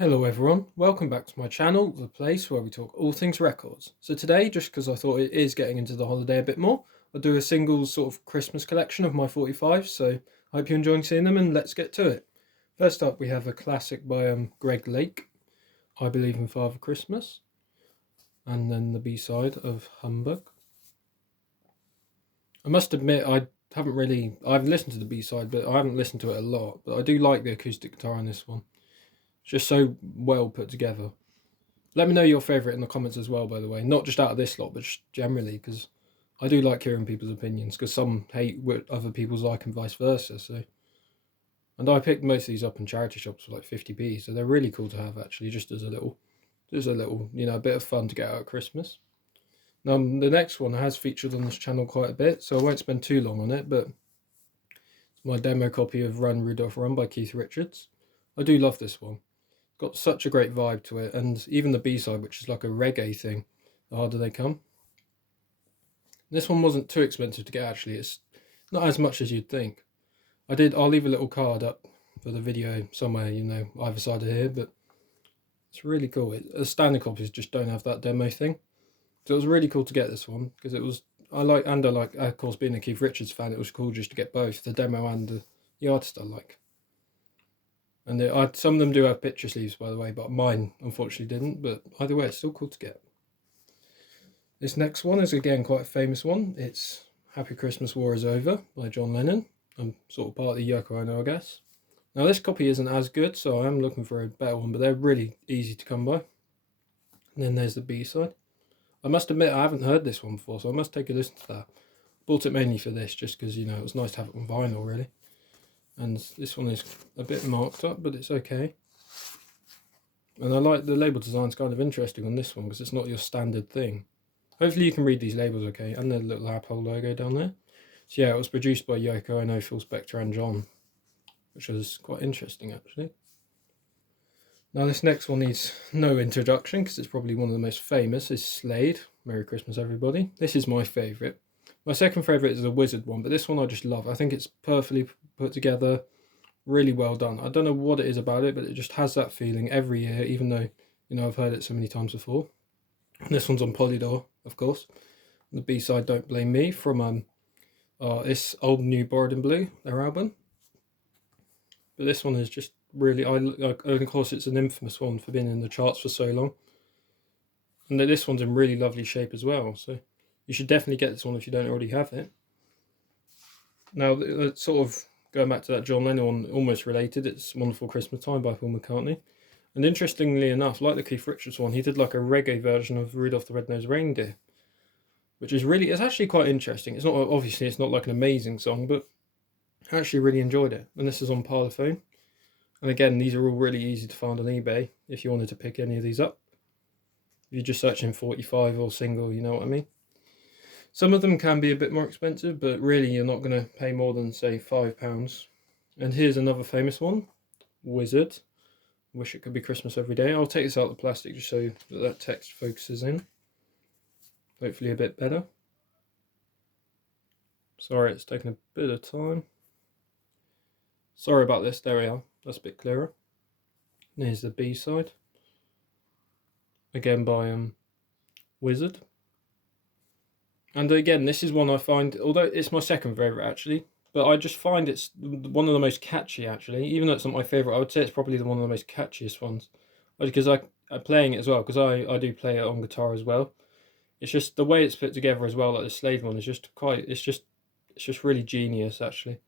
Hello everyone, welcome back to my channel, the place where we talk all things records. So today, just because I thought it is getting into the holiday a bit more, I'll do a single sort of Christmas collection of my 45s, so I hope you're enjoying seeing them and let's get to it. First up we have a classic by Greg Lake, I Believe in Father Christmas, and then the B-side of Humbug. I must admit I've listened to the B-side but I haven't listened to it a lot, but I do like the acoustic guitar on this one. It's just so well put together. Let me know your favourite in the comments as well, by the way. Not just out of this lot, but just generally, because I do like hearing people's opinions, because some hate what other people's like and vice versa. And I picked most of these up in charity shops for like 50p, so they're really cool to have actually, just as a little, a bit of fun to get out at Christmas. Now, the next one has featured on this channel quite a bit, so I won't spend too long on it, but it's my demo copy of Run, Rudolph, Run by Keith Richards. I do love this one. Got such a great vibe to it, and even the B-side, which is like a reggae thing, The Harder They Come. This one wasn't too expensive to get actually, it's not as much as you'd think. I'll leave a little card up for the video somewhere, either side of here, but it's really cool. The standard copies just don't have that demo thing, so it was really cool to get this one, because I like, of course, being a Keith Richards fan, it was cool just to get both, the demo and the artist I like. And some of them do have picture sleeves, by the way, but mine unfortunately didn't. But either way, it's still cool to get. This next one is again quite a famous one. It's Happy Christmas, War is Over by John Lennon. I'm sort of part of the Yoko Ono, I guess. Now this copy isn't as good, so I am looking for a better one, but they're really easy to come by. And then there's the B-side. I must admit I haven't heard this one before, so I must take a listen to that. Bought it mainly for this, just because, it was nice to have it on vinyl, really. And this one is a bit marked up, but it's okay. And I like the label design's kind of interesting on this one, because it's not your standard thing. Hopefully you can read these labels okay, and the little Apple logo down there. So yeah, it was produced by Yoko Ono, Phil Spector and John, which was quite interesting actually. Now this next one needs no introduction, because it's probably one of the most famous, is Slade, Merry Christmas Everybody. This is my favourite. My second favourite is the Wizard one, but this one I just love. I think it's perfectly put together, really well done. I don't know what it is about it, but it just has that feeling every year, even though, I've heard it so many times before. And this one's on Polydor, of course. The B-side, Don't Blame Me, from this Old New Borrowed in Blue, their album. But this one is just really, of course it's an infamous one for being in the charts for so long. And this one's in really lovely shape as well, so you should definitely get this one if you don't already have it. Now, sort of going back to that John Lennon one, almost related, it's Wonderful Christmas Time by Paul McCartney. And interestingly enough, like the Keith Richards one, he did like a reggae version of Rudolph the Red-Nosed Reindeer, which is it's actually quite interesting. It's not like an amazing song, but I actually really enjoyed it. And this is on Parlophone. And again, these are all really easy to find on eBay if you wanted to pick any of these up. If you're just searching 45 or single, you know what I mean. Some of them can be a bit more expensive, but really you're not going to pay more than, say, £5. And here's another famous one, Wizard. Wish It Could Be Christmas Every Day. I'll take this out of the plastic just so that text focuses in. Hopefully a bit better. Sorry, it's taking a bit of time. Sorry about this, there we are. That's a bit clearer. And here's the B-side. Again by Wizard. And again, this is one I find, although it's my second favourite actually, but I just find it's one of the most catchy actually. Even though it's not my favourite, I would say it's probably one of the most catchiest ones. Because I'm playing it as well, because I do play it on guitar as well. It's just the way it's put together as well, like the Slade one, is it's just really genius actually.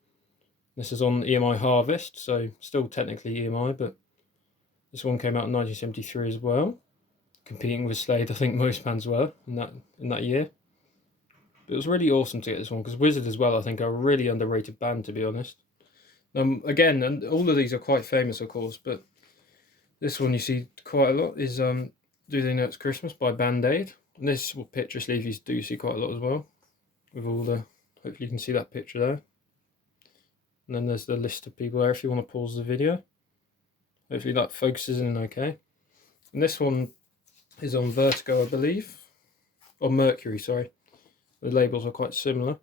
This is on EMI Harvest, so still technically EMI, but this one came out in 1973 as well. Competing with Slade, I think most bands were in that year. But it was really awesome to get this one, because Wizard as well, I think, are a really underrated band, to be honest. Again, and all of these are quite famous, of course, but this one you see quite a lot is Do They Know It's Christmas by Bandaid. And this picture sleeve you do see quite a lot as well, with all the, hopefully you can see that picture there. And then there's the list of people there if you want to pause the video. Hopefully that focuses in okay. And this one is on Vertigo, I believe. Or Mercury, sorry. The labels are quite similar.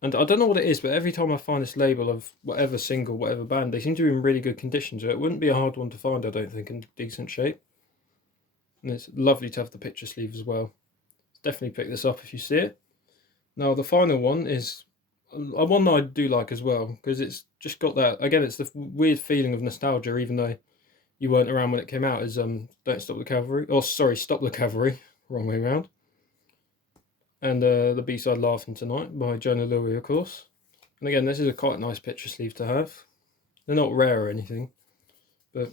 And I don't know what it is, but every time I find this label of whatever single, whatever band, they seem to be in really good condition, so it wouldn't be a hard one to find, I don't think, in decent shape. And it's lovely to have the picture sleeve as well. Definitely pick this up if you see it. Now the final one is a one that I do like as well, because it's just got that, again, it's the weird feeling of nostalgia, even though you weren't around when it came out, is Don't Stop the Cavalry, or sorry, Stop the Cavalry, wrong way around. And the B-side Laughing Tonight by Jonah Louie, of course. And again, this is a quite nice picture sleeve to have. They're not rare or anything, but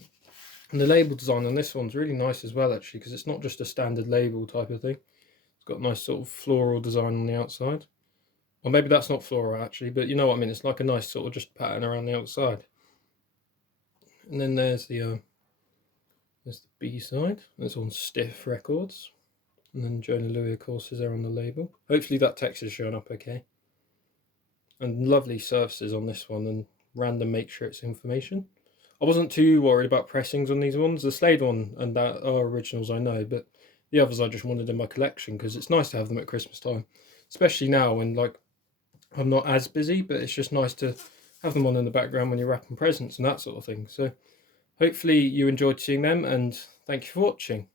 the label design on this one's really nice as well, actually, because it's not just a standard label type of thing. It's got a nice sort of floral design on the outside. Or maybe that's not floral, actually, but you know what I mean. It's like a nice sort of just pattern around the outside. And then there's the B-side. That's on Stiff Records. And then Jonah Louie, of course, is there on the label. Hopefully that text is showing up okay. And lovely surfaces on this one, and random matrix information. I wasn't too worried about pressings on these ones. The Slade one and that are originals, I know, but the others I just wanted in my collection because it's nice to have them at Christmas time, especially now when like I'm not as busy, but it's just nice to have them on in the background when you're wrapping presents and that sort of thing. So hopefully you enjoyed seeing them, and thank you for watching.